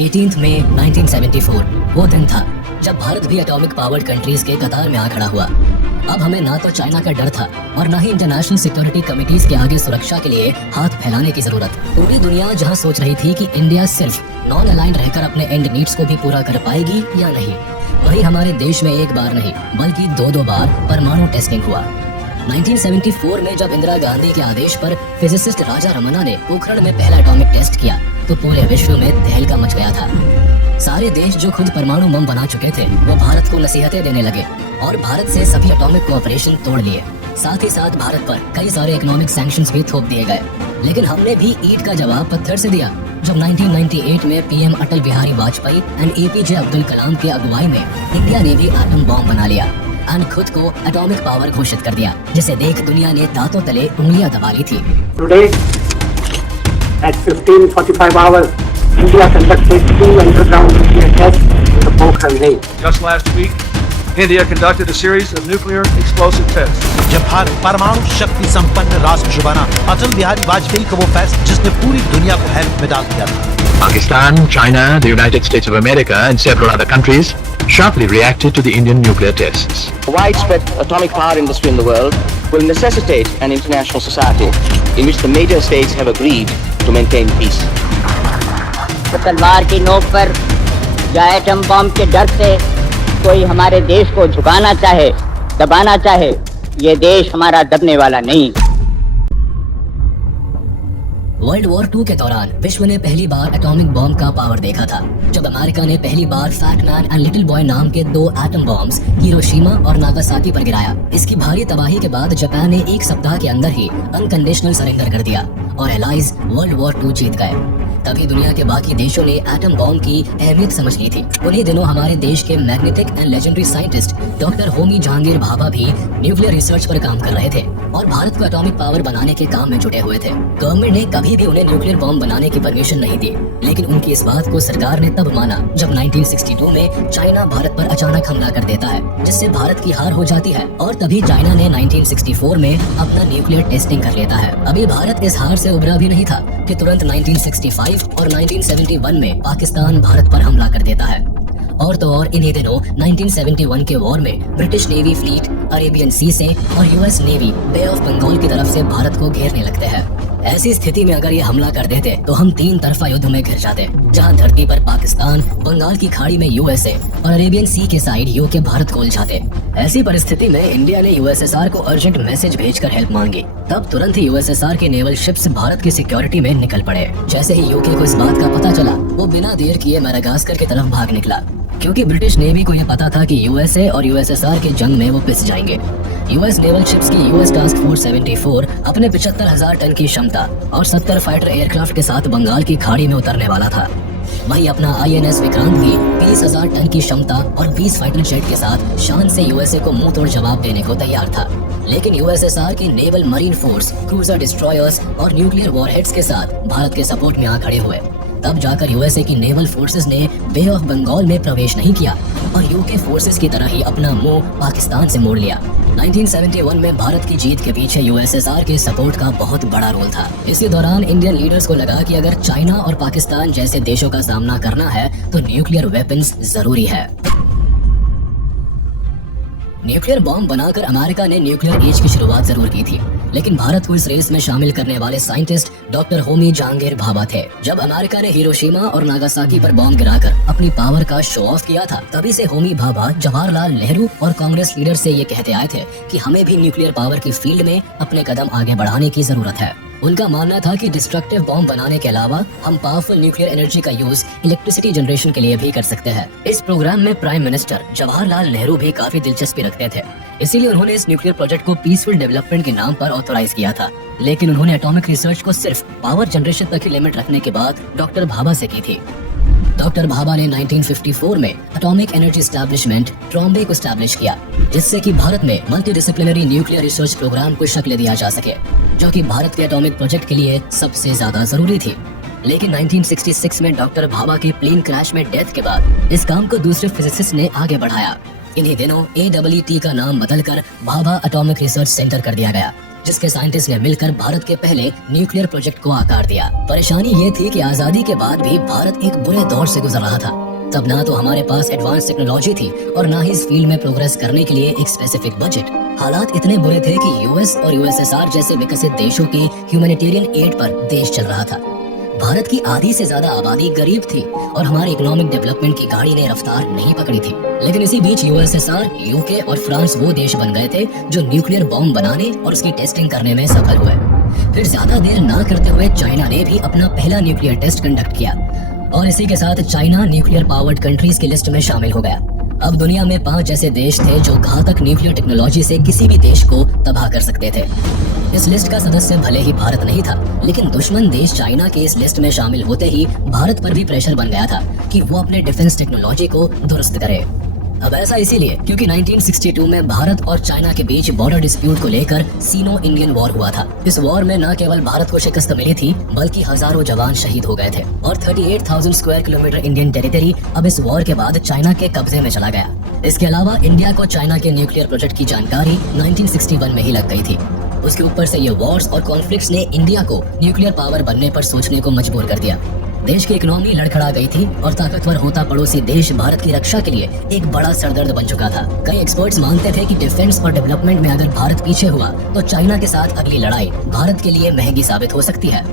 18 मई 1974 वो दिन था जब भारत भी एटॉमिक पावर्ड कंट्रीज के कतार में आ खड़ा हुआ। अब हमें ना तो चाइना का डर था और ना ही इंटरनेशनल सिक्योरिटी कमिटीज के आगे सुरक्षा के लिए हाथ फैलाने की जरूरत। पूरी दुनिया जहां सोच रही थी कि इंडिया सिर्फ नॉन अलाइंड रहकर अपने एंड नीड्स को भी पूरा कर पाएगी या नहीं, वही हमारे देश में एक बार नहीं बल्कि दो बार परमाणु टेस्टिंग हुआ। 1974 में जब इंदिरा गांधी के आदेश पर फिजिसिस्ट राजा रमन्ना ने पोखरण में पहला एटॉमिक टेस्ट किया तो पूरे विश्व में तहलका मच गया था। सारे देश जो खुद परमाणु बम बना चुके थे वो भारत को नसीहतें देने लगे और भारत से सभी एटॉमिक कोऑपरेशन तोड़ लिए। साथ ही साथ भारत पर कई सारे इकोनॉमिक सैंक्शंस भी थोप दिए गए। लेकिन हमने भी ईंट का जवाब पत्थर से दिया जब 1998 में PM Atal Bihari Vajpayee and APJ Abdul Kalam के अगुवाई में इंडिया ने भी एटम बॉम्ब बना लिया एंड खुद को एटॉमिक पावर घोषित कर दिया, जिसे देख दुनिया ने दांतों तले उंगलियां दबा ली थी। Today, at 15:45 hours, India conducted 2 underground nuclear tests in the Pokhran Lake. Just last week, India conducted a series of nuclear explosive tests. जब भारत परमाणु शक्ति संपन्न राष्ट्र बना, अटल बिहारी वाजपेयी का वो फैसला जिसने पूरी दुनिया को हैरत में डाल दिया था। Pakistan, China, the United States of America and several other countries sharply reacted to the Indian nuclear tests. A widespread atomic power industry in the world will necessitate an international society in which the major states have agreed to maintain peace. तो तलवार की नोक पर या atom bomb के डर से कोई हमारे देश को झुकाना चाहे, दबाना चाहे, ये देश हमारा दबने वाला नहीं। वर्ल्ड वॉर 2 के दौरान विश्व ने पहली बार एटॉमिक बॉम्ब का पावर देखा था जब अमेरिका ने पहली बार fat man and little boy नाम के 2 एटम बॉम्ब्स हिरोशिमा और नागासाकी पर गिराया। इसकी भारी तबाही के बाद जापान ने एक सप्ताह के अंदर ही अनकंडीशनल सरेंडर कर दिया और एलाइज वर्ल्ड वॉर 2 जीत गए। तभी दुनिया के बाकी देशों ने एटम बॉम्ब की अहमियत समझ ली थी। उन्हीं दिनों हमारे देश के magnetic and legendary scientist doctor Homi Jahangir Bhabha भी न्यूक्लियर रिसर्च पर काम कर रहे थे और भारत को एटॉमिक पावर बनाने के काम में जुटे हुए थे। गवर्नमेंट ने कभी भी उन्हें न्यूक्लियर बॉम्ब बनाने की परमिशन नहीं दी, लेकिन उनकी इस बात को सरकार ने तब माना जब 1962 में चाइना भारत पर अचानक हमला कर देता है, जिससे भारत की हार हो जाती है और तभी चाइना ने 1964 में अपना न्यूक्लियर टेस्टिंग कर लेता है। अभी भारत इस हार से उबरा भी नहीं था कि तुरंत 1965 और 1971 में पाकिस्तान भारत पर हमला कर देता है। और तो और इन्हीं दिनों 1971 के वॉर में British navy fleet Arabian sea से और US navy bay of Bengal की तरफ से भारत को घेरने लगते हैं। ऐसी स्थिति में अगर ये हमला कर देते तो हम 3 तरफा युद्ध में घिर जाते, जहां धरती पर पाकिस्तान, बंगाल की खाड़ी में यूएसए और अरेबियन सी के साइड यूके भारत को उलझाते। ऐसी परिस्थिति में इंडिया ने यूएसएसआर को अर्जेंट मैसेज भेजकर हेल्प मांगी। तब तुरंत ही यूएसएसआर के नेवल शिप्स भारत की सिक्योरिटी में निकल पड़े। जैसे ही यूके को इस बात का पता चला, वो बिना देर किए मैडागास्कर की तरफ भाग निकला, क्योंकि ब्रिटिश नेवी को यह पता था कि यूएसए और यूएसएसआर के जंग में वो पिस जाएंगे। यूएस नेवल शिप्स की यूएस टास्क फोर्स 74 अपने 75,000 टन की क्षमता और 70 फाइटर एयरक्राफ्ट के साथ बंगाल की खाड़ी में उतरने वाला था। वही अपना आईएनएस विक्रांत भी 20,000 टन की क्षमता और 20 फाइटर जेट के साथ शान से यूएसए को मुंह तोड़ जवाब देने को तैयार था। लेकिन यूएसएसआर की naval marine force, cruiser destroyers और न्यूक्लियर वॉरहेड्स के साथ भारत के सपोर्ट में आ खड़े हुए। तब जाकर यूएसए की नेवल फोर्सेस ने बे ऑफ बंगाल में प्रवेश नहीं किया और यूके फोर्सेस की तरह ही अपना मुंह पाकिस्तान से मोड़ लिया। 1971 में भारत की जीत के पीछे यूएसएसआर के सपोर्ट का बहुत बड़ा रोल था। इसी दौरान इंडियन लीडर्स को लगा कि अगर चाइना और पाकिस्तान जैसे देशों का सामना करना है तो न्यूक्लियर वेपन्स जरूरी है। न्यूक्लियर बॉम्ब बनाकर अमेरिका ने न्यूक्लियर एज की शुरुआत जरूर की थी, लेकिन भारत को इस रेस में शामिल करने वाले साइंटिस्ट डॉक्टर होमी जहांगीर भाभा थे। जब अमेरिका ने हिरोशिमा और नागासाकी पर बॉम्ब गिराकर अपनी पावर का शो ऑफ किया था, तभी से होमी भाभा जवाहरलाल नेहरू और कांग्रेस लीडर से ये कहते आए थे कि हमें भी न्यूक्लियर पावर की फील्ड में अपने कदम आगे बढ़ाने की जरूरत है। उनका मानना था कि डिस्ट्रक्टिव बॉम्ब बनाने के अलावा हम पावरफुल न्यूक्लियर एनर्जी का यूज इलेक्ट्रिसिटी जनरेशन के लिए भी कर सकते हैं। इस प्रोग्राम में प्राइम मिनिस्टर जवाहरलाल नेहरू भी काफी दिलचस्पी रखते थे, इसीलिए उन्होंने इस न्यूक्लियर प्रोजेक्ट को पीसफुल डेवलपमेंट के नाम पर ऑथोराइज किया था। लेकिन उन्होंने एटॉमिक रिसर्च को सिर्फ पावर जनरेशन तक ही लिमिट रखने के बाद डॉक्टर भाभा से की थी। डॉक्टर भाभा ने 1954 में एटॉमिक एनर्जी एस्टैब्लिशमेंट ट्रॉम्बे को एस्टैब्लिश किया, जिससे कि भारत में मल्टीडिसिप्लिनरी न्यूक्लियर रिसर्च प्रोग्राम को शक्ल दिया जा सके, जो कि भारत के एटॉमिक प्रोजेक्ट के लिए सबसे ज्यादा जरूरी थी। लेकिन 1966 में डॉक्टर भाभा के प्लेन क्रैश में डेथ के बाद इस काम को दूसरे फिजिसिस्ट ने आगे बढ़ाया। इन्हीं दिनों AET का नाम बदलकर भाभा एटॉमिक रिसर्च सेंटर कर दिया गया जिसके साइंटिस्ट ने मिलकर भारत के पहले न्यूक्लियर प्रोजेक्ट को आकार दिया। परेशानी ये थी कि आजादी के बाद भी भारत एक बुरे दौर से गुजर रहा था। तब ना तो हमारे पास एडवांस टेक्नोलॉजी थी और ना ही इस फील्ड में प्रोग्रेस करने के लिए एक स्पेसिफिक बजट। हालात इतने बुरे थे कि यूएस और यूएसएसआर जैसे विकसित देशों के ह्यूमैनिटेरियन एड पर देश चल रहा था। भारत की आधी से ज्यादा आबादी गरीब थी और हमारी इकोनॉमिक डेवलपमेंट की गाड़ी ने रफ्तार नहीं पकड़ी थी। लेकिन इसी बीच यूएसएसआर, यूके और फ्रांस वो देश बन गए थे जो न्यूक्लियर बॉम्ब बनाने और उसकी टेस्टिंग करने में सफल हुए। फिर ज्यादा देर ना करते हुए चाइना ने भी अपना पहला न्यूक्लियर टेस्ट कंडक्ट किया और इसी के साथ चाइना न्यूक्लियर पावर्ड कंट्रीज की लिस्ट में शामिल हो गया। अब दुनिया में 5 ऐसे देश थे जो घातक न्यूक्लियर टेक्नोलॉजी से किसी भी देश को तबाह कर सकते थे। इस लिस्ट का सदस्य भले ही भारत नहीं था, लेकिन दुश्मन देश चाइना के इस लिस्ट में शामिल होते ही भारत पर भी प्रेशर बन गया था कि वो अपने डिफेंस टेक्नोलॉजी को दुरुस्त करे। अब ऐसा इसीलिए क्योंकि 1962 में भारत और चाइना के बीच बॉर्डर डिस्प्यूट को लेकर सीनो इंडियन वॉर हुआ था। इस वॉर में न केवल भारत को शिकस्त मिली थी, बल्कि हजारों जवान शहीद हो गए थे और 38,000 स्क्वायर किलोमीटर इंडियन टेरिटरी अब इस वॉर के बाद चाइना के कब्जे में चला गया। इसके अलावा इंडिया को चाइना के न्यूक्लियर प्रोजेक्ट की जानकारी 1961 में ही लग गई थी। उसके ऊपर से ये वॉर्स और कॉन्फ्लिक्ट्स ने इंडिया को न्यूक्लियर पावर बनने पर सोचने को मजबूर कर दिया। देश की इकोनॉमी लड़खड़ा गई थी और ताकतवर होता पड़ोसी देश भारत की रक्षा के लिए एक बड़ा सरदर्द बन चुका था। कई एक्सपर्ट्स मानते थे कि डिफेंस और डेवलपमेंट में अगर भारत पीछे हुआ तो चाइना के साथ अगली लड़ाई भारत के लिए महंगी साबित हो सकती है।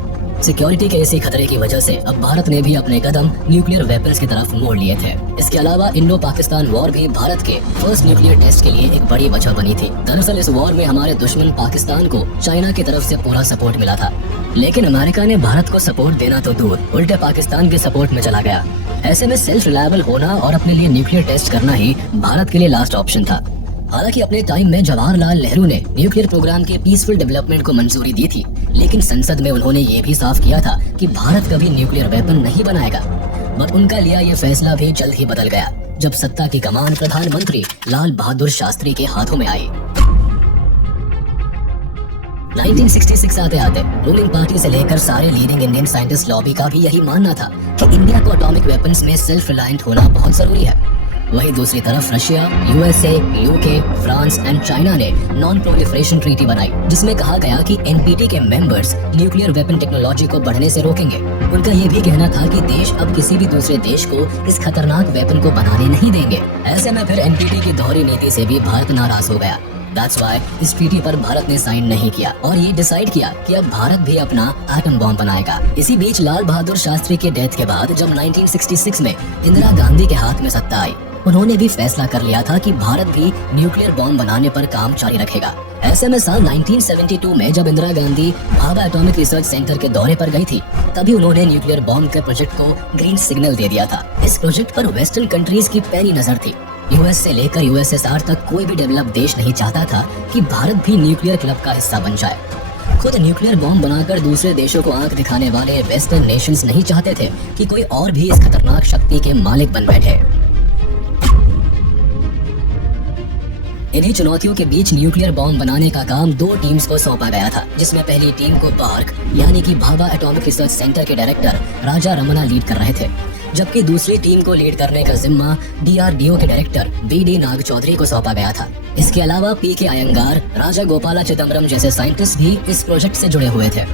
सिक्योरिटी के इसी खतरे की वजह से अब भारत ने भी अपने कदम न्यूक्लियर वेपन्स की तरफ मोड़ लिए थे। इसके अलावा इंडो पाकिस्तान वॉर भी भारत के फर्स्ट न्यूक्लियर टेस्ट के लिए एक बड़ी वजह बनी थी। दरअसल इस वॉर में हमारे दुश्मन पाकिस्तान को चाइना की तरफ से पूरा सपोर्ट मिला था, लेकिन अमेरिका ने भारत को सपोर्ट देना तो दूर, उल्टे पाकिस्तान के सपोर्ट में चला गया। ऐसे में सेल्फ रिलायबल होना और अपने लिए न्यूक्लियर टेस्ट करना ही भारत के लिए लास्ट ऑप्शन था। हालांकि अपने टाइम में जवाहरलाल नेहरू ने न्यूक्लियर प्रोग्राम के पीसफुल डेवलपमेंट को मंजूरी दी थी, लेकिन संसद में उन्होंने ये भी साफ किया था कि भारत कभी न्यूक्लियर वेपन नहीं बनाएगा। बट उनका लिया ये फैसला भी जल्द ही बदल गया जब सत्ता की कमान प्रधानमंत्री लाल बहादुर शास्त्री के हाथों में आई। 1966 आते आते रूलिंग पार्टी से लेकर सारे लीडिंग इंडियन साइंटिस्ट लॉबी का भी यही मानना था कि इंडिया को एटॉमिक वेपन्स में सेल्फ रिलायंट होना बहुत जरूरी है। वहीं दूसरी तरफ Russia, USA, UK, France and China ने नॉन प्रोलिफरेशन ट्रीटी बनाई, जिसमें कहा गया कि एनपीटी के मेंबर्स न्यूक्लियर वेपन टेक्नोलॉजी को बढ़ने से रोकेंगे। उनका ये भी कहना था कि देश अब किसी भी दूसरे देश को इस खतरनाक वेपन को बनाने नहीं देंगे। ऐसे में फिर एनपीटी की दोहरी नीति से भी भारत नाराज हो गया। That's why इस ट्रीटी पर भारत ने साइन नहीं किया और ये डिसाइड किया कि अब भारत भी अपना एटम बॉम्ब बनाएगा। इसी बीच लाल बहादुर शास्त्री के डेथ के बाद जब 1966 में इंदिरा गांधी के हाथ में सत्ता आई, उन्होंने भी फैसला कर लिया था कि भारत भी न्यूक्लियर बॉम्ब बनाने पर काम जारी रखेगा। ऐसे में साल 1972 में जब Indira Gandhi Bhabha atomic research centre के दौरे पर गई थी, तभी उन्होंने न्यूक्लियर बॉम्ब के प्रोजेक्ट को ग्रीन सिग्नल दे दिया था। इस प्रोजेक्ट पर वेस्टर्न कंट्रीज की पैनी नजर थी। यूएस से लेकर यूएसएसआर तक कोई भी डेवलप देश नहीं चाहता था कि भारत भी न्यूक्लियर क्लब का हिस्सा बन जाए। खुद न्यूक्लियर बॉम्ब बनाकर दूसरे देशों को आंख दिखाने वाले वेस्टर्न नेशंस नहीं चाहते थे कि कोई और भी इस खतरनाक शक्ति के मालिक बन बैठे। इन्हीं चुनौतियों के बीच न्यूक्लियर बॉम्ब बनाने का काम 2 टीम्स को सौंपा गया था, जिसमें पहली टीम को बार्क यानी कि भाभा एटॉमिक रिसर्च सेंटर के डायरेक्टर राजा रमना लीड कर रहे थे, जबकि दूसरी टीम को लीड करने का जिम्मा डीआरडीओ के डायरेक्टर बीडी नाग चौधरी को सौंपा गया था। इसके अलावा पीके अयंगार, राजा गोपाला चिदम्बरम जैसे साइंटिस्ट भी इस प्रोजेक्ट से जुड़े हुए थे।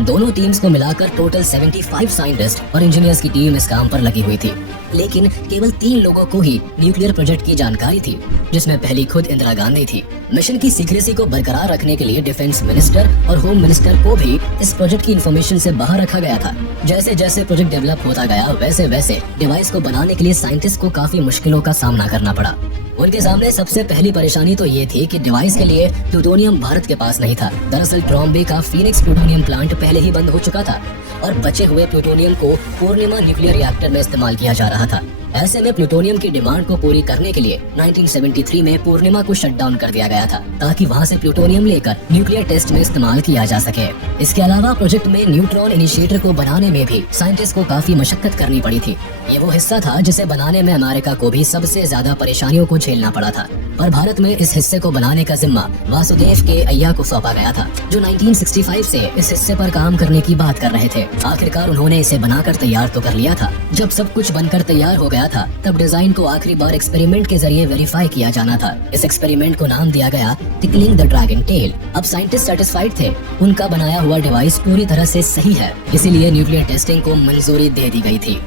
दोनों टीम्स को मिलाकर टोटल 75 साइंटिस्ट और इंजीनियर्स की टीम इस काम पर लगी हुई थी, लेकिन केवल 3 लोगों को ही न्यूक्लियर प्रोजेक्ट की जानकारी थी, जिसमें पहली खुद इंदिरा गांधी थी। मिशन की सीक्रेसी को बरकरार रखने के लिए डिफेंस मिनिस्टर और होम मिनिस्टर को भी इस प्रोजेक्ट की इंफॉर्मेशन से बाहर रखा गया था। जैसे जैसे प्रोजेक्ट डेवलप होता गया, वैसे वैसे डिवाइस को बनाने के लिए साइंटिस्ट को काफी मुश्किलों का सामना करना पड़ा। उनके सामने सबसे पहली परेशानी तो ये थी कि डिवाइस के लिए प्लूटोनियम भारत के पास नहीं था। दरअसल ट्रॉम्बे का फीनिक्स प्लूटोनियम प्लांट पहले ही बंद हो चुका था और बचे हुए प्लूटोनियम को पूर्णिमा न्यूक्लियर रिएक्टर में इस्तेमाल किया जा रहा था। ऐसे में प्लूटोनियम की डिमांड को पूरी करने के लिए 1973 में पूर्णिमा को शट डाउन कर दिया गया था, ताकि वहां से प्लूटोनियम लेकर न्यूक्लियर टेस्ट में इस्तेमाल किया जा सके। इसके अलावा प्रोजेक्ट में न्यूट्रॉन इनिशिएटर को बनाने में भी साइंटिस्ट को काफी मशक्कत करनी पड़ी थी। ये वो हिस्सा था जिसे बनाने में अमेरिका को भी सबसे ज्यादा परेशानियों को झेलना पड़ा था, पर भारत में इस हिस्से को बनाने का जिम्मा वासुदेव के अय्या को सौंपा गया था, जो 1965 से इस हिस्से पर काम करने की बात कर रहे थे। आखिरकार उन्होंने इसे बनाकर तैयार तो कर लिया था। जब सब कुछ बनकर तैयार हो गया गया था, तब डिजाइन को आखिरी बार एक्सपेरिमेंट के जरिए वेरीफाई किया जाना था। इस एक्सपेरिमेंट को नाम दिया गया टिकलिंग द ड्रैगन टेल। अब साइंटिस्ट सेटिस्फाइड थे, उनका बनाया हुआ डिवाइस पूरी तरह से सही है, इसीलिए न्यूक्लियर टेस्टिंग को मंजूरी दे दी गई थी।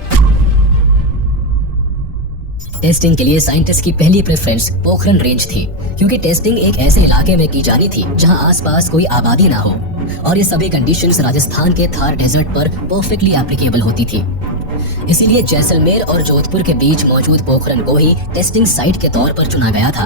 टेस्टिंग के लिए साइंटिस्ट की पहली प्रेफरेंस पोखरन रेंज थी, क्योंकि टेस्टिंग एक ऐसे इलाके में की जानी थी जहां आसपास कोई आबादी ना हो, और ये सभी कंडीशंस राजस्थान के थार डेजर्ट पर परफेक्टली एप्लीकेबल होती थी। इसीलिए जैसलमेर और जोधपुर के बीच मौजूद पोखरन को ही टेस्टिंग साइट के तौर पर चुना गया था।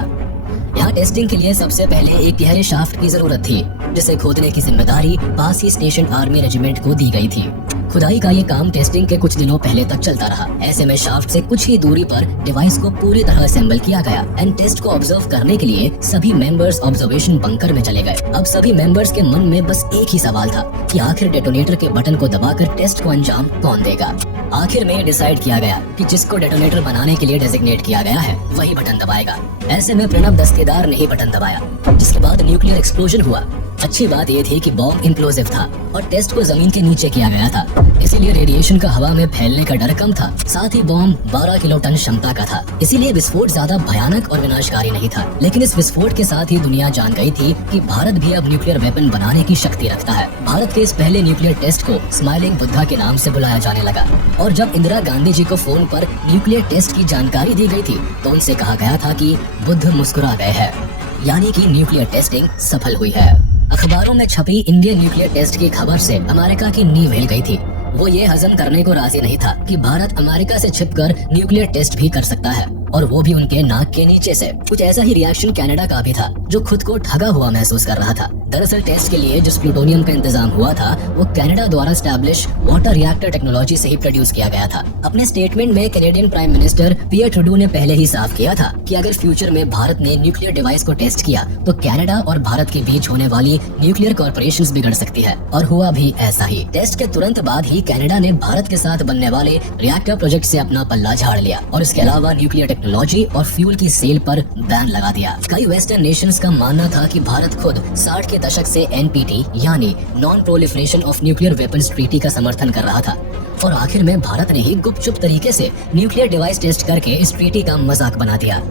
यहाँ टेस्टिंग के लिए सबसे पहले एक गहरे शाफ्ट की जरूरत थी, जिसे खोदने की जिम्मेदारी पास ही स्टेशन आर्मी रेजिमेंट को दी गई थी। खुदाई का ये काम टेस्टिंग के कुछ दिनों पहले तक चलता रहा। ऐसे में शाफ्ट से कुछ ही दूरी पर डिवाइस को पूरी तरह असेंबल किया गया एंड टेस्ट को ऑब्जर्व करने के लिए सभी मेंबर्स ऑब्जर्वेशन बंकर में चले गए। अब सभी मेंबर्स के मन में बस एक ही सवाल था कि आखिर डेटोनेटर के बटन को दबाकर टेस्ट को अंजाम कौन देगा। आखिर में डिसाइड किया गया कि जिसको डेटोनेटर बनाने के लिए डेजिग्नेट किया गया है वही बटन दबाएगा। ऐसे में प्रणब दस्तेदार ने ही बटन दबाया, जिसके बाद न्यूक्लियर एक्सप्लोजन हुआ। अच्छी बात यह थी कि बॉम्ब इम्प्लोसिव था और टेस्ट को जमीन के नीचे किया गया था, इसीलिए रेडिएशन का हवा में फैलने का डर कम था। साथ ही बॉम्ब 12 किलोटन क्षमता का था, इसीलिए विस्फोट ज्यादा भयानक और विनाशकारी नहीं था। लेकिन इस विस्फोट के साथ ही दुनिया जान गई थी कि भारत भी अब न्यूक्लियर वेपन बनाने की शक्ति रखता है। भारत के इस पहले न्यूक्लियर टेस्ट को स्माइलिंग बुद्धा के नाम से बुलाया जाने लगा, और जब इंदिरा गांधी जी को फोन पर न्यूक्लियर टेस्ट की जानकारी दी गई थी तो उनसे कहा गया था कि बुद्ध मुस्कुरा गए हैं, यानी कि न्यूक्लियर टेस्टिंग सफल हुई है। अखबारों में छपी इंडियन न्यूक्लियर टेस्ट की खबर से अमेरिका की नींव हिल गई थी। वो ये हजम करने को राजी नहीं था कि भारत अमेरिका से छिपकर न्यूक्लियर टेस्ट भी कर सकता है, और वो भी उनके नाक के नीचे से। कुछ ऐसा ही रिएक्शन कनाडा का भी था, जो खुद को ठगा हुआ महसूस कर रहा था। दरअसल टेस्ट के लिए जिस प्लूटोनियम का इंतजाम हुआ था वो कनाडा द्वारा स्टैब्लिश वाटर रिएक्टर टेक्नोलॉजी से ही प्रोड्यूस किया गया था। अपने स्टेटमेंट में कैनेडियन प्राइम मिनिस्टर पियर ट्रूडो ने पहले ही साफ किया था कि अगर फ्यूचर में भारत ने न्यूक्लियर डिवाइस को टेस्ट किया तो कनाडा और भारत के बीच होने वाली न्यूक्लियर कॉर्पोरेशंस बिगड़ सकती है, और हुआ भी ऐसा ही। टेस्ट के तुरंत बाद ही कनाडा ने भारत के साथ बनने वाले रिएक्टर प्रोजेक्ट से अपना पल्ला झाड़ लिया, और इसके अलावा न्यूक्लियर टेक्नोलॉजी और फ्यूल की सेल पर बैन लगा दिया। कई वेस्टर्न नेशंस का मानना था कि भारत खुद 60 के दशक से एनपीटी यानी non proliferation of nuclear weapons treaty का समर्थन कर रहा था, और आखिर में भारत ने ही गुपचुप तरीके से न्यूक्लियर डिवाइस टेस्ट करके इस ट्रीटी का मजाक बना दिया।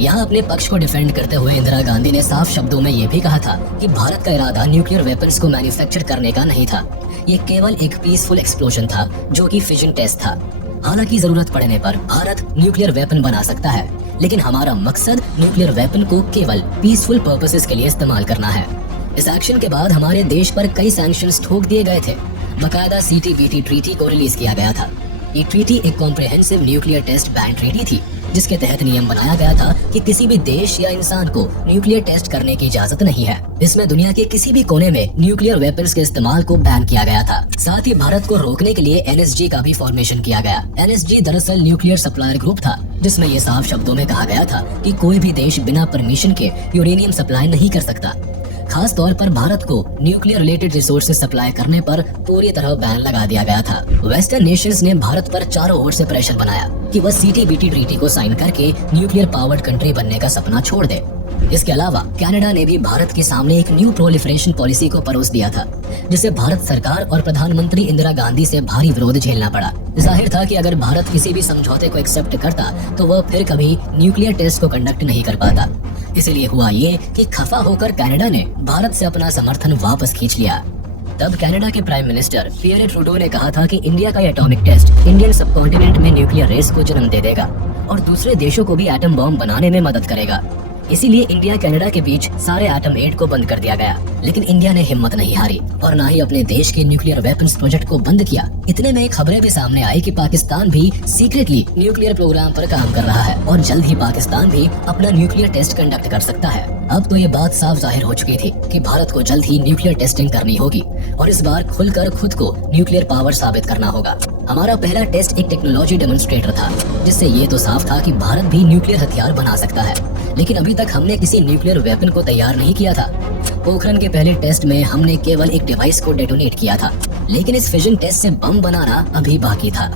यहाँ अपने पक्ष को डिफेंड करते हुए इंदिरा गांधी ने साफ शब्दों में ये भी कहा था कि भारत का इरादा न्यूक्लियर वेपन्स को मैन्युफैक्चर करने का नहीं था, ये केवल एक पीसफुल एक्सप्लोजन था जो कि फिजन टेस्ट था। हालांकि जरूरत पड़ने पर भारत न्यूक्लियर वेपन बना सकता है, लेकिन हमारा मकसद न्यूक्लियर वेपन को केवल पीसफुल पर्पसेस के लिए इस्तेमाल करना है। इस एक्शन के बाद हमारे देश पर कई सैंक्शंस ठोक दिए गए थे। बकायदा सीटीबीटी ट्रीटी को रिलीज किया गया था। ये ट्रीटी एक comprehensive nuclear test ban treaty थी, जिसके तहत नियम बनाया गया था कि किसी भी देश या इंसान को न्यूक्लियर टेस्ट करने की इजाजत नहीं है। इसमें दुनिया के किसी भी कोने में न्यूक्लियर वेपन्स के इस्तेमाल को बैन किया गया था। साथ ही भारत को रोकने के लिए एनएसजी का भी फॉर्मेशन किया गया। एनएसजी दरअसल न्यूक्लियर सप्लायर ग्रुप था, जिसमें ये साफ शब्दों में कहा गया था कि कोई भी देश बिना परमिशन के यूरेनियम सप्लाई नहीं कर सकता। खास तौर पर भारत को न्यूक्लियर रिलेटेड रिसोर्सेज सप्लाई करने पर पूरी तरह बैन लगा दिया गया था। वेस्टर्न नेशंस ने भारत पर चारों ओर से प्रेशर बनाया कि वह सीटीबीटी ट्रीटी को साइन करके न्यूक्लियर पावर्ड कंट्री बनने का सपना छोड़ दे। इसके अलावा कनाडा ने भी भारत के सामने एक न्यू प्रोलिफरेशन पॉलिसी को परोस दिया था, जिसे भारत सरकार और प्रधानमंत्री इंदिरा गांधी से भारी विरोध झेलना पड़ा। जाहिर था कि अगर भारत किसी भी समझौते को एक्सेप्ट करता तो वह फिर कभी न्यूक्लियर टेस्ट को कंडक्ट नहीं कर पाता। इसीलिए हुआ ये कि खफा होकर कनाडा ने भारत से अपना समर्थन वापस खींच लिया। तब कनाडा के प्राइम मिनिस्टर पियर ट्रूडो ने कहा था कि इंडिया का एटॉमिक टेस्ट इंडियन सबकॉन्टिनेंट में न्यूक्लियर रेस को जन्म दे देगा और दूसरे देशों को भी एटम बॉम्ब बनाने में मदद करेगा। इसीलिए इंडिया कनाडा के बीच सारे एटम एड को बंद कर दिया गया। लेकिन इंडिया ने हिम्मत नहीं हारी और ना ही अपने देश के न्यूक्लियर वेपन्स प्रोजेक्ट को बंद किया। इतने में खबरें भी सामने आई कि पाकिस्तान भी सीक्रेटली न्यूक्लियर प्रोग्राम पर काम कर रहा है और जल्द ही पाकिस्तान भी अपना न्यूक्लियर टेस्ट कंडक्ट कर सकता है। अब तो ये बात साफ जाहिर हो चुकी थी कि भारत को जल्द ही न्यूक्लियर टेस्टिंग करनी होगी और इस बार खुलकर खुद को न्यूक्लियर पावर साबित करना होगा। हमारा पहला टेस्ट एक टेक्नोलॉजी डेमोन्स्ट्रेटर था, जिससे ये तो साफ था कि भारत भी न्यूक्लियर हथियार बना सकता है। लेकिन अभी तक हमने किसी न्यूक्लियर वेपन को तैयार नहीं किया था। पोखरन के पहले टेस्ट में हमने केवल एक डिवाइस को डेटोनेट किया था, लेकिन इस फिजन टेस्ट से बम बनाना अभी बाकी था।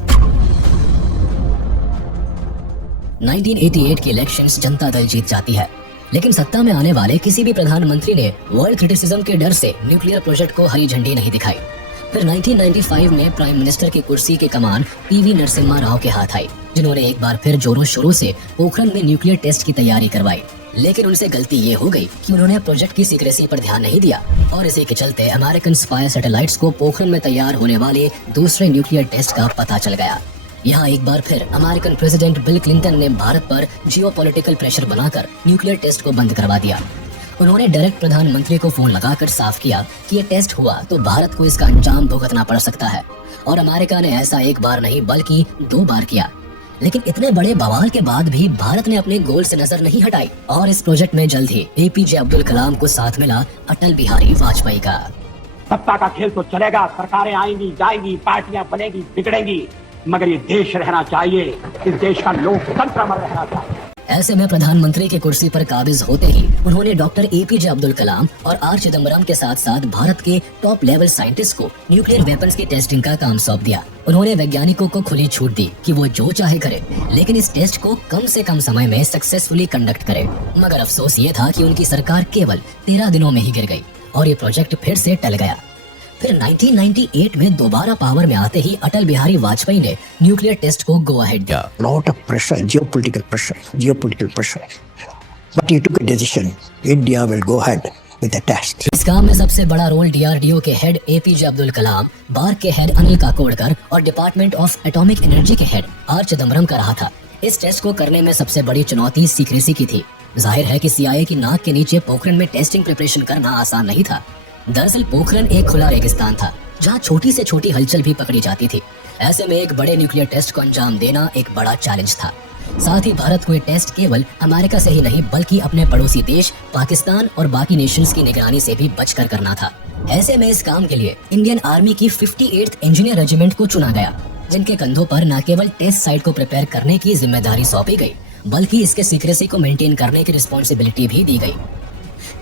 1988 की इलेक्शंस जनता दल जीत जाती है, लेकिन सत्ता में आने वाले किसी भी प्रधानमंत्री ने वर्ल्ड क्रिटिसिज्म के डर से न्यूक्लियर प्रोजेक्ट को हरी झंडी नहीं दिखाई। फिर 1995 में प्राइम मिनिस्टर की कुर्सी की कमान पीवी नरसिम्हा राव के हाथ आई, जिन्होंने एक बार फिर जोरों शोरों से पोखरण में न्यूक्लियर टेस्ट की तैयारी करवाई। लेकिन उनसे गलती ये हो गई कि उन्होंने प्रोजेक्ट की सीक्रेसी पर ध्यान नहीं दिया और इसी के चलते अमेरिकन स्पाई सैटेलाइट्स को पोखरण में तैयार होने वाले दूसरे न्यूक्लियर टेस्ट का पता चल गया। यहाँ एक बार फिर अमेरिकन प्रेसिडेंट बिल क्लिंटन ने भारत पर जियोपॉलिटिकल प्रेशर बनाकर न्यूक्लियर टेस्ट को बंद करवा दिया। उन्होंने डायरेक्ट प्रधानमंत्री को फोन लगाकर साफ किया कि ये टेस्ट हुआ तो भारत को इसका अंजाम भुगतना पड़ सकता है, और अमेरिका ने ऐसा एक बार नहीं बल्कि 2 बार किया। लेकिन इतने बड़े बवाल के बाद भी भारत ने अपने गोल से नजर नहीं हटाई और इस प्रोजेक्ट में जल्द ही एपीजे अब्दुल कलाम को साथ मिला अटल बिहारी वाजपेयी का। सत्ता का खेल तो चलेगा, सरकारें आएंगी जाएंगी, पार्टियां बनेगी बिगड़ेंगी, मगर ये देश रहना चाहिए, इस देश का लोकतंत्र अमर रहना चाहिए। ऐसे में प्रधानमंत्री की कुर्सी पर काबिज होते ही उन्होंने डॉक्टर एपीजे अब्दुल कलाम और आर चिदम्बरम के साथ साथ भारत के टॉप लेवल साइंटिस्ट को न्यूक्लियर वेपन्स की टेस्टिंग का काम सौंप दिया। उन्होंने वैज्ञानिकों को खुली छूट दी कि वो जो चाहे करे, लेकिन इस टेस्ट को कम से कम समय में सक्सेसफुली कंडक्ट करे। मगर अफसोस ये था कि उनकी सरकार केवल 13 दिनों में ही गिर गई और ये प्रोजेक्ट फिर से टल गया। फिर 1998 में दोबारा पावर में आते ही अटल बिहारी वाजपेयी ने न्यूक्लियर टेस्ट को गो अहेड दिया। Lot of pressure, geopolitical pressure. But he took a decision. India will go ahead with the test. इस काम में सबसे बड़ा रोल डीआरडीओ के हेड एपीजे अब्दुल कलाम, बार्क के हेड अनिल काकोडकर और डिपार्टमेंट ऑफ एटॉमिक एनर्जी के हेड आर चिदम्बरम का रहा था। इस टेस्ट को करने में सबसे बड़ी चुनौती सीक्रेसी की थी। जाहिर है कि सीआईए की नाक के नीचे पोखरण में टेस्टिंग प्रिपरेशन करना आसान नहीं था। दरअसल पोखरण एक खुला रेगिस्तान था जहाँ छोटी से छोटी हलचल भी पकड़ी जाती थी। ऐसे में एक बड़े न्यूक्लियर टेस्ट को अंजाम देना एक बड़ा चैलेंज था। साथ ही भारत को ये टेस्ट केवल अमेरिका से ही नहीं बल्कि अपने पड़ोसी देश पाकिस्तान और बाकी नेशंस की निगरानी से भी बचकर करना था। ऐसे में इस काम के लिए इंडियन आर्मी की 58th इंजीनियर रेजिमेंट को चुना गया, जिनके कंधों पर न केवल टेस्ट साइट को प्रिपेयर करने की जिम्मेदारी सौंपी गई बल्कि इसके सीक्रेसी को मेंटेन करने की रिस्पॉन्सिबिलिटी भी दी गई।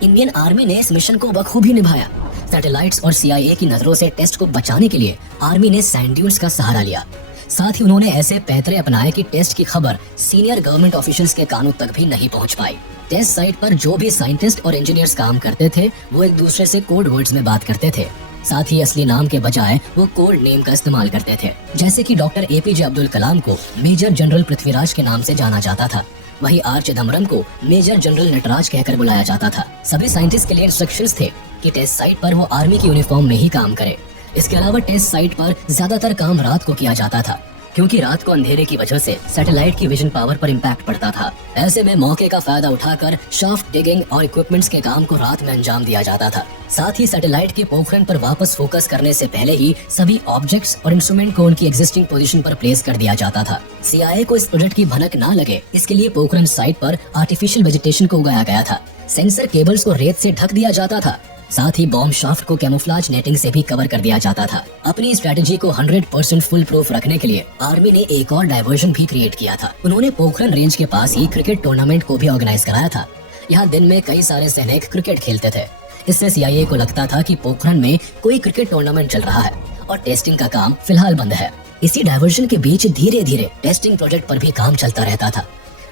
इंडियन आर्मी ने इस मिशन को बखूबी निभाया। सैटेलाइट्स और सीआईए की नजरों से टेस्ट को बचाने के लिए आर्मी ने सैंड ड्यून्स का सहारा लिया। साथ ही उन्होंने ऐसे पैतरे अपनाए कि टेस्ट की खबर सीनियर गवर्नमेंट ऑफिशियल्स के कानों तक भी नहीं पहुंच पाई। टेस्ट साइट पर जो भी साइंटिस्ट और इंजीनियर्स काम करते थे वो एक दूसरे से कोड वर्ड्स में बात करते थे। साथ ही असली नाम के बजाय वो कोड नेम का इस्तेमाल करते थे। जैसे कि डॉक्टर एपीजे अब्दुल कलाम को मेजर जनरल पृथ्वीराज के नाम से जाना जाता था, वहीं आर चिदम्बरम को मेजर जनरल नटराज कहकर बुलाया जाता था। सभी साइंटिस्ट के लिए इंस्ट्रक्शंस थे कि टेस्ट साइट पर वो आर्मी की यूनिफॉर्म में ही काम करे। इसके अलावा टेस्ट साइट पर ज्यादातर काम रात को किया जाता था, क्योंकि रात को अंधेरे की वजह से सैटेलाइट की विजन पावर पर इम्पैक्ट पड़ता था। ऐसे में मौके का फायदा उठाकर शाफ्ट डिगिंग और इक्विपमेंट्स के काम को रात में अंजाम दिया जाता था। साथ ही सैटेलाइट की पोखरण पर वापस फोकस करने से पहले ही सभी ऑब्जेक्ट्स और इंस्ट्रूमेंट को उनकी एग्जिस्टिंग पोजीशन पर प्लेस कर दिया जाता था। सीआईए को इस प्रोजेक्ट की भनक ना लगे, इसके लिए पोखरण साइट पर आर्टिफिशियल वेजिटेशन को उगाया गया था। सेंसर केबल्स को रेत से ढक दिया जाता था। साथ ही बॉम्ब शाफ्ट को कैमोफ्लेज नेटिंग से भी कवर कर दिया जाता था। अपनी स्ट्रेटेजी को 100% फुल प्रूफ रखने के लिए आर्मी ने एक और डायवर्जन भी क्रिएट किया था। उन्होंने पोखरण रेंज के पास ही क्रिकेट टूर्नामेंट को भी ऑर्गेनाइज कराया था। यहाँ दिन में कई सारे सैनिक क्रिकेट खेलते थे। इससे सीआईए को लगता था कि पोखरण में कोई क्रिकेट टूर्नामेंट चल रहा है और टेस्टिंग का काम फिलहाल बंद है। इसी डायवर्जन के बीच धीरे धीरे टेस्टिंग प्रोजेक्ट पर भी काम चलता रहता था।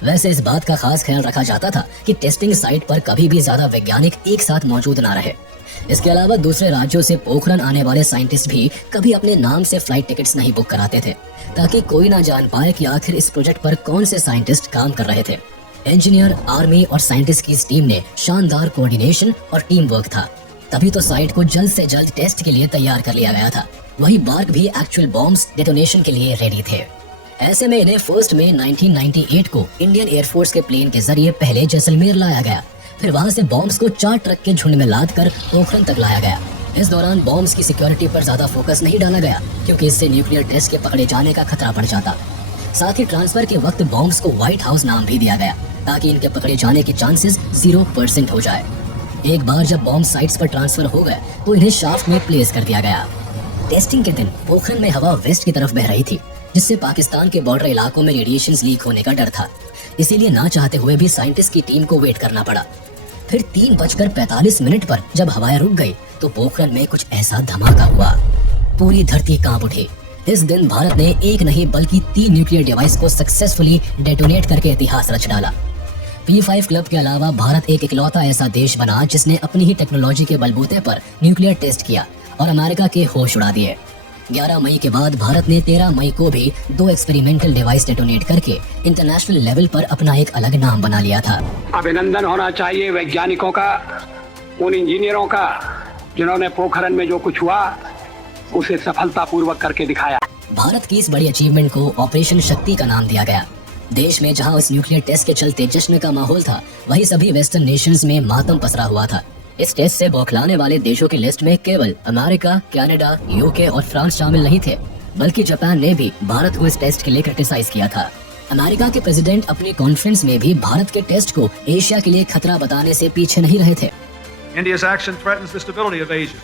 वैसे इस बात का खास ख्याल रखा जाता था कि टेस्टिंग साइट पर कभी भी ज्यादा वैज्ञानिक एक साथ मौजूद ना रहे। इसके अलावा दूसरे राज्यों से पोखरण आने वाले साइंटिस्ट भी कभी अपने नाम से फ्लाइट टिकट्स नहीं बुक कराते थे, ताकि कोई ना जान पाए कि आखिर इस प्रोजेक्ट पर कौन से साइंटिस्ट काम कर रहे थे। इंजीनियर, आर्मी और साइंटिस्ट की इस टीम ने शानदार कोऑर्डिनेशन और टीम वर्क था, तभी तो साइट को जल्द से जल्द टेस्ट के लिए तैयार कर लिया गया था। वही बार्क भी एक्चुअल बॉम्ब्स डेटोनेशन के लिए रेडी थे। ऐसे में इन्हें 1 मई 1998 को इंडियन एयरफोर्स के प्लेन के जरिए पहले जैसलमेर लाया गया, फिर वहां से बॉम्ब्स को 4 ट्रक के झुंड में लाद कर पोखरण तक लाया गया। इस दौरान बॉम्ब्स की सिक्योरिटी पर ज्यादा फोकस नहीं डाला गया, क्योंकि इससे न्यूक्लियर टेस्ट के पकड़े जाने का खतरा बढ़ जाता। साथ ही ट्रांसफर के वक्त बॉम्ब्स को व्हाइट हाउस नाम भी दिया गया, ताकि इनके पकड़े जाने के चांसेस 0% हो जाए। एक बार जब बॉम्ब साइट्स पर ट्रांसफर हो गए तो इन्हें शाफ्ट में प्लेस कर दिया गया। टेस्टिंग के दिन पोखरण में हवा वेस्ट की तरफ बह रही थी, जिससे पाकिस्तान के बॉर्डर इलाकों में रेडिएशन लीक होने का डर था। इसीलिए ना चाहते हुए भी साइंटिस्ट की टीम को वेट करना पड़ा। फिर 3:45 पर जब हवाएं रुक गई तो पोखरण में कुछ ऐसा धमाका हुआ, पूरी धरती कांप उठी। इस दिन भारत ने एक नहीं बल्कि 3 न्यूक्लियर डिवाइस को सक्सेसफुली डेटोनेट करके इतिहास रच डाला। P5 क्लब के अलावा भारत एक इकलौता ऐसा देश बना जिसने अपनी ही टेक्नोलॉजी के बलबूते पर न्यूक्लियर टेस्ट किया और अमेरिका के होश उड़ा दिए। 11 मई के बाद भारत ने 13 मई को भी 2 एक्सपेरिमेंटल डिवाइस डेटोनेट करके इंटरनेशनल लेवल पर अपना एक अलग नाम बना लिया था। अभिनंदन होना चाहिए वैज्ञानिकों का, उन इंजीनियरों का जिन्होंने पोखरण में जो कुछ हुआ उसे सफलतापूर्वक करके दिखाया। भारत की इस बड़ी अचीवमेंट को ऑपरेशन शक्ति का नाम दिया गया। देश में जहां उस न्यूक्लियर टेस्ट के चलते जश्न का माहौल था, वहीं सभी वेस्टर्न नेशंस में मातम पसरा हुआ था। इस टेस्ट से बौखलाने वाले देशों की लिस्ट में केवल अमेरिका, कनाडा, यूके और फ्रांस शामिल नहीं थे, बल्कि जापान ने भी भारत को इस टेस्ट के लिए क्रिटिसाइज किया था। अमेरिका के प्रेसिडेंट अपनी कॉन्फ्रेंस में भी भारत के टेस्ट को एशिया के लिए खतरा बताने से पीछे नहीं रहे थे। India's action threatens the stability of Asia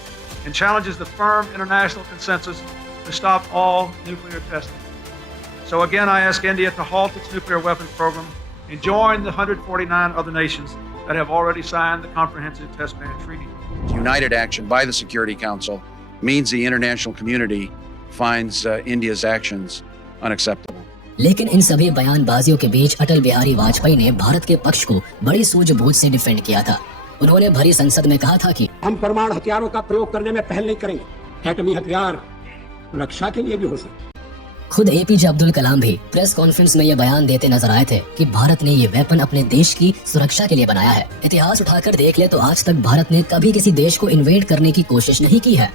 and challenges the firm international consensus to stop all nuclear testing. So again, I ask India to halt its nuclear weapons program and join the 149 other nations that have already signed the Comprehensive Test Ban Treaty. United action by the Security Council means the international community finds India's actions unacceptable. लेकिन इन सभी बयानबाजियों के बीच अटल बिहारी वाजपेयी ने भारत के पक्ष को बड़ी सूझबूझ से डिफेंड किया था। उन्होंने भरी संसद में कहा था कि हम परमाणु हथियारों का प्रयोग करने में पहल नहीं करेंगे। एटमी हथियार रक्षा के लिए भी हो सकते। खुद एपीजे अब्दुल कलाम भी प्रेस कॉन्फ्रेंस में ये बयान देते नजर आए थे कि भारत ने ये वेपन अपने देश की सुरक्षा के लिए बनाया है। इतिहास उठाकर देख ले तो आज तक भारत ने कभी किसी देश को इन्वेड करने की कोशिश नहीं की है,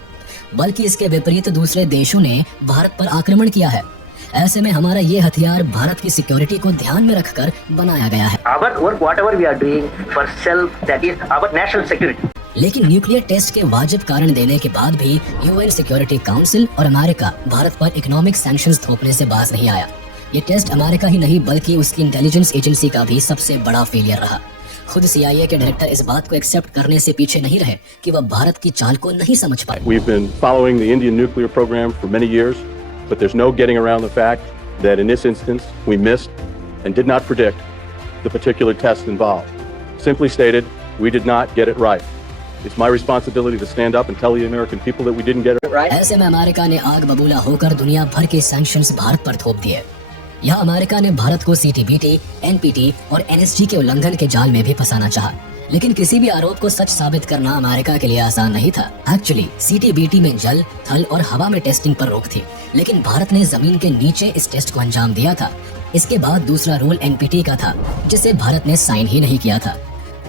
बल्कि इसके विपरीत दूसरे देशों ने भारत पर आक्रमण किया है। ऐसे में हमारा ये हथियार भारत की सिक्योरिटी को ध्यान में रखकर बनाया गया है। whatever we are doing for self, that is our national security. लेकिन न्यूक्लियर टेस्ट के वाजिब कारण देने के बाद भी यूएन सिक्योरिटी काउंसिल और अमेरिका भारत पर इकोनॉमिक सैंक्शंस थोपने से बाज नहीं आया। ये टेस्ट अमेरिका ही नहीं बल्कि उसकी इंटेलिजेंस एजेंसी का भी सबसे बड़ा फेलियर रहा। खुद CIA के डायरेक्टर इस बात को एक्सेप्ट करने से पीछे नहीं रहे कि वह भारत की चाल को नहीं समझ पाए। We've been following the Indian nuclear program for many years, but there's no getting around the fact that in this instance we missed and did not predict the particular test involved. Simply stated, we did not get it right. It's my responsibility to stand up and tell the American people that we didn't get it right. ऐसे में America ने आग बबूला होकर दुनिया भर के sanctions Bharat पर थोप दिए। यहाँ अमेरिका ने भारत को CTBT, NPT और NSG के उल्लंघन के जाल में भी फंसाना चाहा, लेकिन किसी भी आरोप को सच साबित करना अमेरिका के लिए आसान नहीं था। एक्चुअली CTBT में जल, थल और हवा में टेस्टिंग पर रोक थी, लेकिन भारत ने जमीन के नीचे इस टेस्ट को अंजाम दिया था। इसके बाद दूसरा रूल NPT का था, जिसे भारत ने साइन ही नहीं किया था।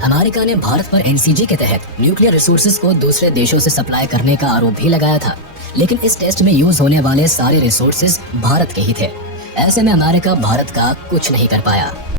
अमेरिका ने भारत पर NCG के तहत न्यूक्लियर रिसोर्सेज को दूसरे देशों से सप्लाई करने का आरोप भी लगाया था, लेकिन इस टेस्ट में यूज होने वाले सारे रिसोर्सेज भारत के ही थे। ऐसे में अमेरिका भारत का कुछ नहीं कर पाया।